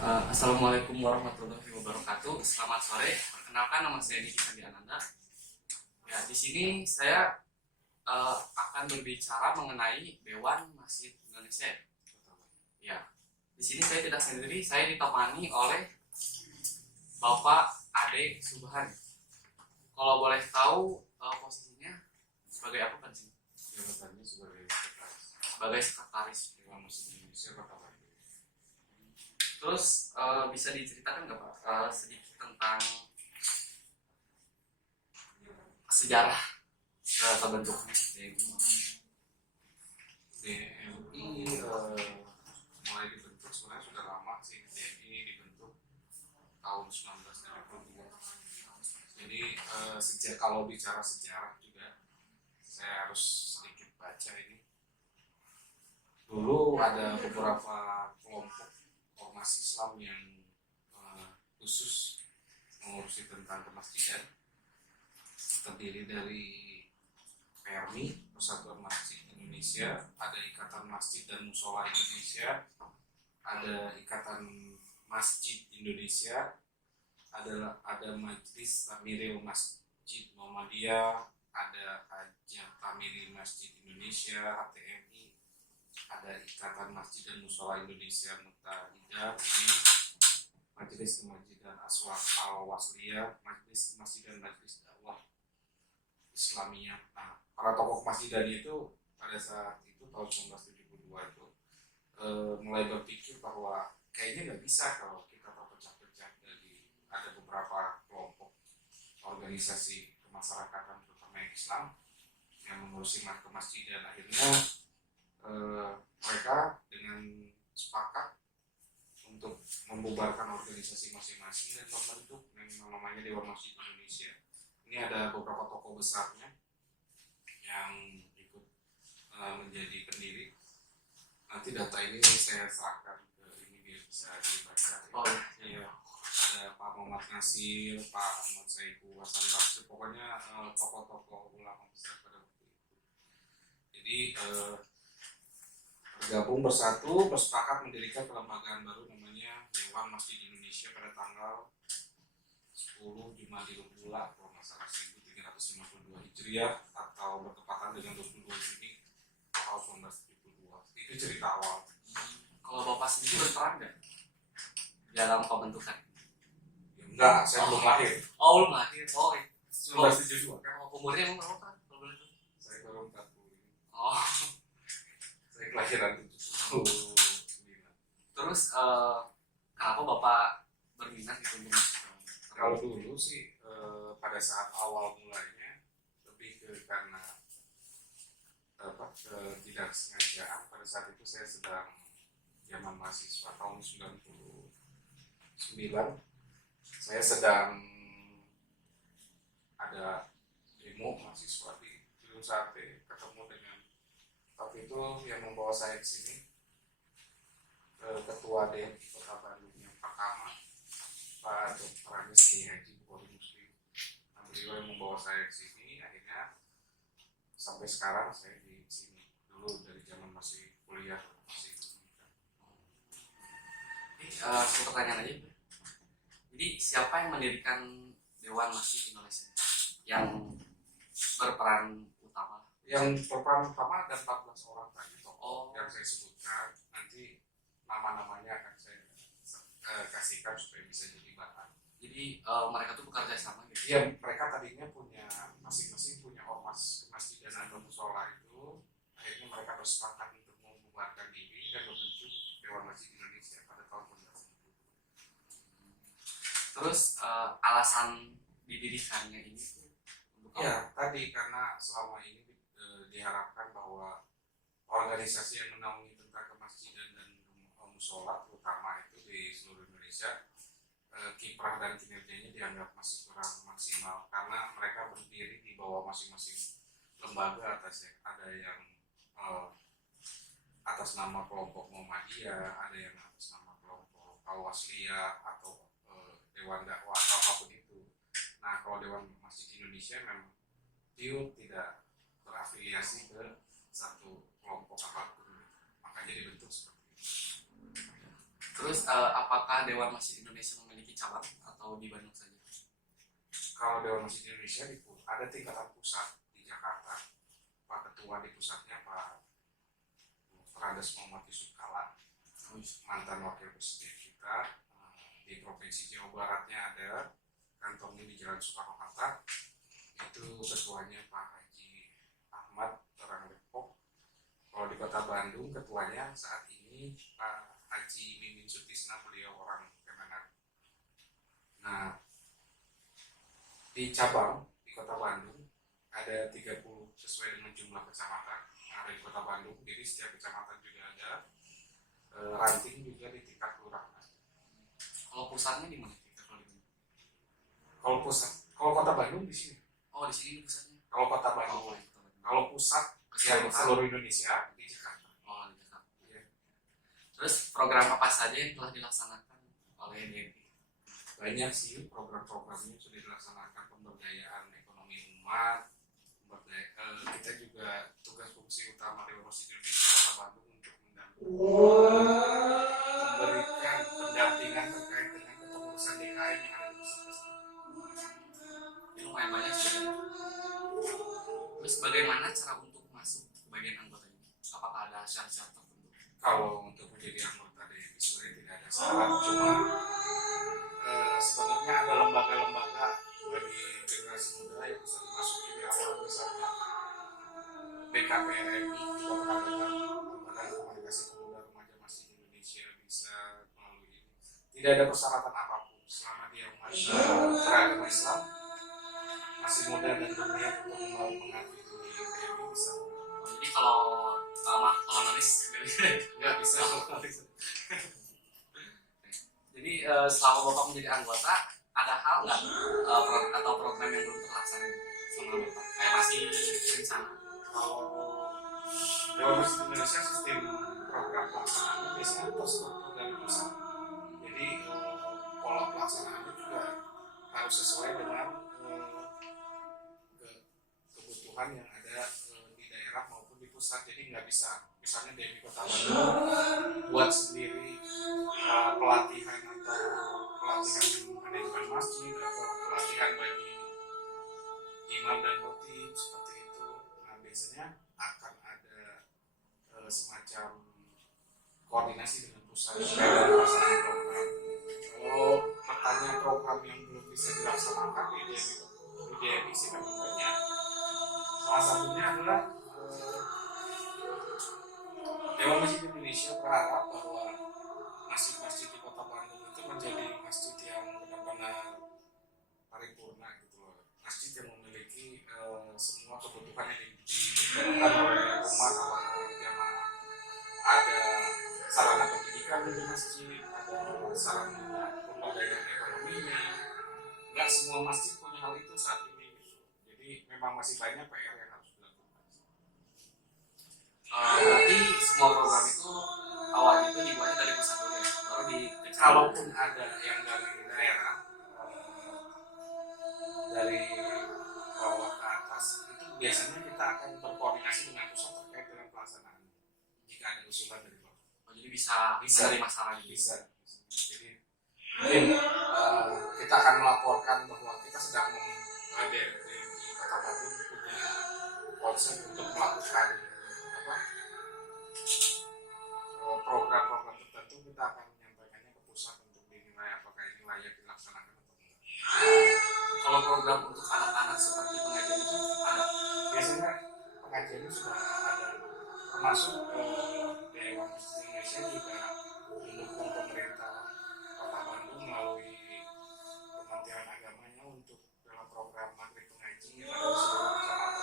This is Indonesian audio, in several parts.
Assalamualaikum warahmatullahi wabarakatuh. Selamat sore. Perkenalkan, nama saya Diki Ananda. Ya, di sini saya akan berbicara mengenai Dewan Masjid Indonesia. Ya, di sini saya tidak sendiri. Saya ditemani oleh Bapak Ade Subhan. Kalau boleh tahu posisinya sebagai apa kan sih? Jabatannya sebagai Sekretaris Dewan Masjid Indonesia Kota Bandung. Terus bisa diceritakan nggak Pak sedikit tentang sejarah terbentuknya DMI mulai dibentuk sebenarnya sudah lama sih. DMI dibentuk tahun 1972. Jadi sejak kalau bicara sejarah juga saya harus sedikit baca ini. Dulu ada beberapa kelompok ormas Islam yang khusus mengurusi tentang kemasjidan, terdiri dari PERMI, Persatuan Masjid Indonesia, ada Ikatan Masjid dan Musola Indonesia, ada Ikatan Masjid Indonesia, ada Majelis Tamiril Masjid Muhammadiyah, ada Hajat Tamiril Masjid Indonesia (HTMI), ada Ikatan Masjid dan Musola Indonesia Muttahidah, ini Majelis Kemajidan Al-Wasliyah, Majelis Kemasidan Majelis Dakwah Islamiyah. Nah, para tokoh kemasidan itu pada saat itu tahun 1972 itu mulai berpikir bahwa kayaknya nggak bisa kalau kita terpecah-pecah dari ada beberapa kelompok organisasi kemasyarakatan terutama yang Islam yang mengurusi kemasjidan. Akhirnya mereka dengan sepakat untuk membubarkan organisasi masing-masing dan membentuk yang namanya Dewan Masjid Indonesia. Ini ada beberapa tokoh besarnya yang ikut menjadi pendiri. Nanti data ini saya serahkan ke ini biar bisa dibaca. Oh iya. Ada Pak Muhammad Nasir, Pak Ahmad Saiku, Hasan Basri, pokoknya tokoh-tokoh ulama besar pada waktu itu. Jadi bergabung bersatu, bersepakat mendirikan kelembagaan baru namanya Dewan Masjid Indonesia pada tanggal 10 Jumadil Ula kalau nggak salah 1352 Hijriah atau bertepatan dengan 22 Juni tahun 1972. Itu cerita awal. Kalau Bapak sendiri berperan nggak dalam pembentukan? Ya, enggak, saya belum lahir. Oh, belum lahir. Oh, 1972. Umurnya emang berapa Pak? Kalau boleh tahu? Saya baru 40. Oh, Saya kelahiran 79. terus kenapa Bapak berminat gitu untuk masuk? Kalau dulu sih pada saat awal mulainya lebih ke karena ketidaksengajaan. Pada saat itu saya sedang zaman mahasiswa tahun 99, saya sedang ada demo mahasiswa di Gedung Sate, ketemu dengan waktu itu yang membawa saya ke sini ketua DMI Kota Bandung yang pertama, Pak Dr. Anies Haji Bukhari Muslim. Nah, beliau yang membawa saya ke sini. Akhirnya sampai sekarang saya di sini. Dulu dari zaman masih kuliah masih Satu pertanyaan aja. Jadi siapa yang mendirikan Dewan Masjid Indonesia yang berperan utama? Yang berperan utama ada 14 orang tadi tokoh Oh. yang saya sebutkan. Nanti nama-namanya akan saya kasihkan supaya bisa jadi bahan. Jadi mereka tuh bekerja sama gitu. Ya, mereka tadinya punya masing-masing punya ormas kemasjidan atau musola itu. Akhirnya mereka bersepakat untuk membubarkan diri dan membentuk Dewan Masjid Indonesia pada tahun 1990. Terus alasan didirikannya ini tuh untuk apa? Ya, tadi karena selama ini diharapkan bahwa organisasi yang menaungi tentang kemasjidan dan musola terutama itu di seluruh Indonesia, kiprah dan kinerjanya dianggap masih kurang maksimal karena mereka berdiri di bawah masing-masing lembaga atasnya. Ada yang atas nama kelompok Muhammadiyah, ada yang atas nama kelompok Al-Wasliyah atau Dewan Dakwah atau apapun itu. Nah, kalau Dewan Masjid Indonesia memang tidak terafiliasi ke satu kelompok apapun, makanya dibentuk seperti itu. Terus apakah Dewan Masjid Indonesia memiliki cabang atau di Bandung saja? Kalau Dewan Masjid Indonesia ada tingkatan pusat di Jakarta. Pak Ketua di pusatnya Pak Prades Muhammad Yusuf Kala, mantan wakil presiden kita. Di provinsi Jawa Baratnya ada kantornya di Jalan Soekarno-Hatta, itu ketuanya Pak Haji Ahmad orang Depok. Kalau di Kota Bandung ketuanya saat ini Pak Haji Mimin Sutisna, beliau orang Kemenak. Nah, di cabang di Kota Bandung ada 30 sesuai dengan jumlah kecamatan yang ada di Kota Bandung. Jadi setiap kecamatan juga ada ranting juga di tingkat kelurahan. Kalau pusatnya di mana? Kalau pusat, kalau Kota Bandung di sini. Oh, di sini pusatnya. Kalau Kota Bandung. Kalau pusat yang seluruh Indonesia di Jakarta. Oh, di Jakarta. Ya. Terus program apa saja yang telah dilaksanakan oleh DMI? Banyak sih program-programnya sudah dilaksanakan, pemberdayaan ekonomi umat, kita juga tugas fungsi utama Dewan Masjid Indonesia Kota Bandung untuk memberikan pendampingan terkait dengan kepengurusan DKM yang ada di masjid. Ini lumayan banyak sih. Terus bagaimana cara untuk masuk ke bagian anggota ini? Apakah ada syarat-syarat tertentu? Kalau untuk menjadi anggota DMI sebenarnya tidak ada syarat, cuma sebenarnya ada lembaga-lembaga bagi generasi muda yang bisa dimasuki di awal, misalnya BKPRMI juga pernah dengan Lembaga Komunikasi Pemuda Remaja Masjid Indonesia, bisa melalui ini. Tidak ada persyaratan apapun selama dia beragama Islam, masih muda dan berniat untuk mengabdi di DMI bisa. Jadi kalau nulis nggak bisa. Jadi selama Bapak menjadi anggota, ada hal nggak atau program yang belum terlaksana sama Bapak? Kayak masih rencana? Kalau Dewan Masjid Indonesia sistem program pelaksanaannya biasanya terstruktur dari pusat. Jadi pola pelaksanaannya juga harus sesuai dengan kebutuhan yang ada di daerah maupun di pusat. Jadi nggak bisa misalnya dari Kota Bandung buat sendiri pelatihan manajemen masjid atau pelatihan bagi imam dan khotib seperti itu. Nah, biasanya akan ada semacam koordinasi dengan pusat dalam pelaksanaan program. Kalau bertanya program yang belum bisa dilaksanakan di DMI sih memang banyak. Salah satunya adalah Dewan Masjid Indonesia berharap bahwa masjid-masjid di Kota Bandung itu menjadi masjid yang benar-benar paripurna gitu loh. Masjid yang memiliki semua kebutuhan yang dibutuhkan oleh umat atau jamaah. Ada sarana pendidikan di masjid, ada sarana pemberdayaan ekonominya. Nggak semua masjid punya hal itu saat ini gitu. Jadi memang masih banyak PR yang harus dilakukan. Berarti semua program itu awalnya itu dibuatnya dari pusat dulu ya, baru di kalaupun ada yang dari daerah dari bawah ke atas, itu biasanya kita akan berkoordinasi dengan pusat terkait dengan pelaksanaan jika ada usulan dari bawah. jadi bisa menerima saran gitu. Bisa. Jadi mungkin kita akan melaporkan bahwa kita sedang di Kota Bandung punya konsep untuk melakukan program-program tertentu, kita akan menyampaikannya ke pusat untuk dinilai apakah ini layak dilaksanakan atau tidak. Kalau program untuk anak-anak seperti pengajian itu ada? Biasanya pengajiannya sudah ada, termasuk Dewan Masjid Indonesia juga mendukung pemerintah Kota Bandung melalui Kementerian Agamanya untuk dalam program maghrib pengaji yang ada di seluruh kecamatan.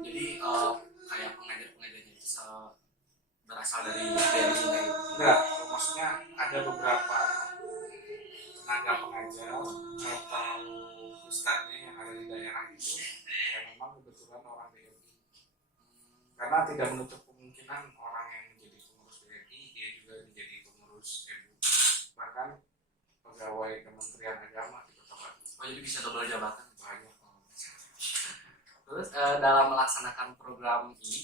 Jadi kayak pengajar-pengajarnya itu berasal dari DMI? Enggak, maksudnya ada beberapa tenaga pengajar atau ustadznya yang ada di daerah itu yang memang kebetulan orang DMI. Karena tidak menutup kemungkinan orang yang menjadi pengurus DMI dia juga menjadi pengurus MUI, bahkan pegawai Kementerian Agama di Kota Bandung. Oh, jadi bisa double jabatan? Banyak. Terus dalam melaksanakan program ini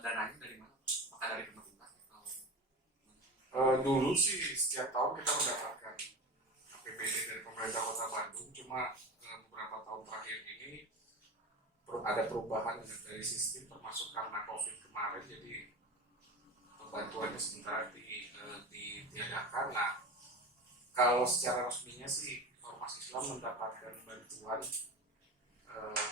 dananya dari mana? Apakah dari pemerintah? Dulu sih setiap tahun kita mendapatkan APBD dari pemerintah Kota Bandung, cuma beberapa tahun terakhir ini ada perubahan dari sistem, termasuk karena COVID kemarin, jadi bantuannya sementara ditiadakan. Nah, kalau secara resminya sih Ormas Islam mendapatkan bantuan eh,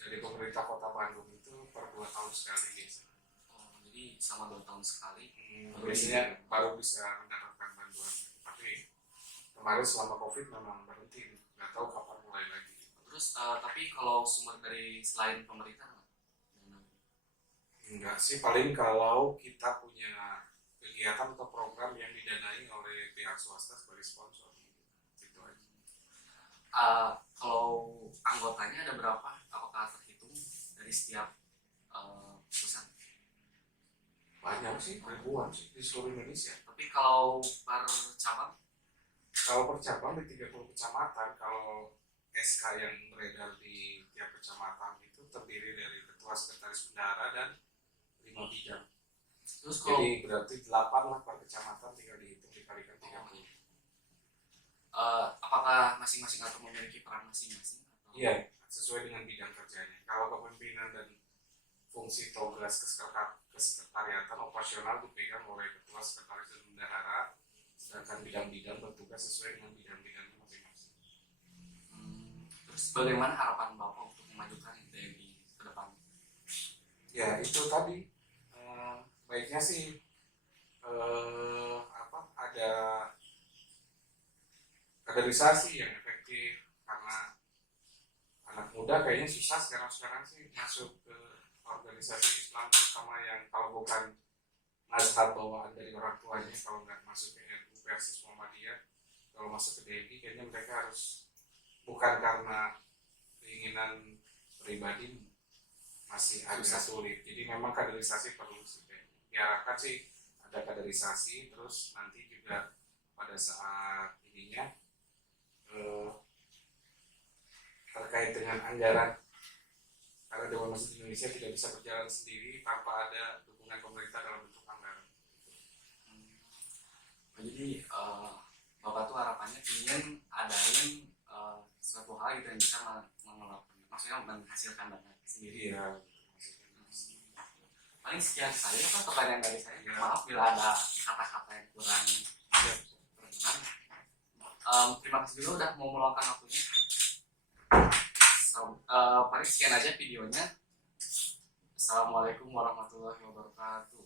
dari pemerintah Kota Bandung itu per 2 tahun sekali biasanya. Oh, jadi sama 2 tahun sekali. Biasanya baru bisa mendapatkan bantuan. Tapi kemarin selama COVID memang berhenti, nggak tahu kapan mulai lagi. Terus tapi kalau sumber dari selain pemerintah nggak? Enggak sih, paling kalau kita punya kegiatan atau program yang didanai oleh pihak swasta sebagai sponsor, gitu aja. Kalau anggotanya ada berapa? Apakah terhitung dari setiap pusat? Banyak sih, ribuan sih di seluruh Indonesia. Tapi kalau per cabang? Kalau per cabang di 30 kecamatan, kalau SK yang beredar di tiap kecamatan itu terdiri dari ketua sekretaris bendahara dan 5 bidang. Terus kalau Jadi berarti 8 lah per kecamatan, tinggal dihitung dikalikan 30. apakah masing-masing atau memiliki peran masing-masing? Atau? Iya, sesuai dengan bidang kerjanya. Kalau kepemimpinan dan fungsi tugas kesekretariatan operasional dipegang oleh ketua sekretaris dan bendahara, sedangkan bidang-bidang bertugas sesuai dengan bidang-bidangnya masing-masing. Terus bagaimana harapan Bapak untuk memajukan TNI ke depan? Ya itu tadi, baiknya sih ada kaderisasi yang efektif, karena anak muda kayaknya susah sekarang sih masuk ke organisasi Islam, terutama yang kalau bukan mazhab bawaan dari orang tuanya. Kalau nggak masuk ke NU versus Muhammadiyah, kalau masuk ke DMI kayaknya mereka harus, bukan karena keinginan pribadi, masih agak sulit. Jadi memang kaderisasi perlu sih. Diharapkan sih ada kaderisasi, terus nanti juga pada saat ininya terkait dengan anggaran, karena Dewan Masjid Indonesia tidak bisa berjalan sendiri tanpa ada dukungan pemerintah dalam bentuk anggaran. Jadi Bapak tuh harapannya ingin adain suatu hal gitu yang bisa maksudnya menghasilkan dana sendiri. Iya. Paling sekian saya kan pertanyaan dari saya. Ya. Maaf bila ada kata-kata yang kurang berkenan. Terima kasih juga udah mau meluangkan waktunya. Paling sekian aja videonya. Assalamualaikum warahmatullahi wabarakatuh.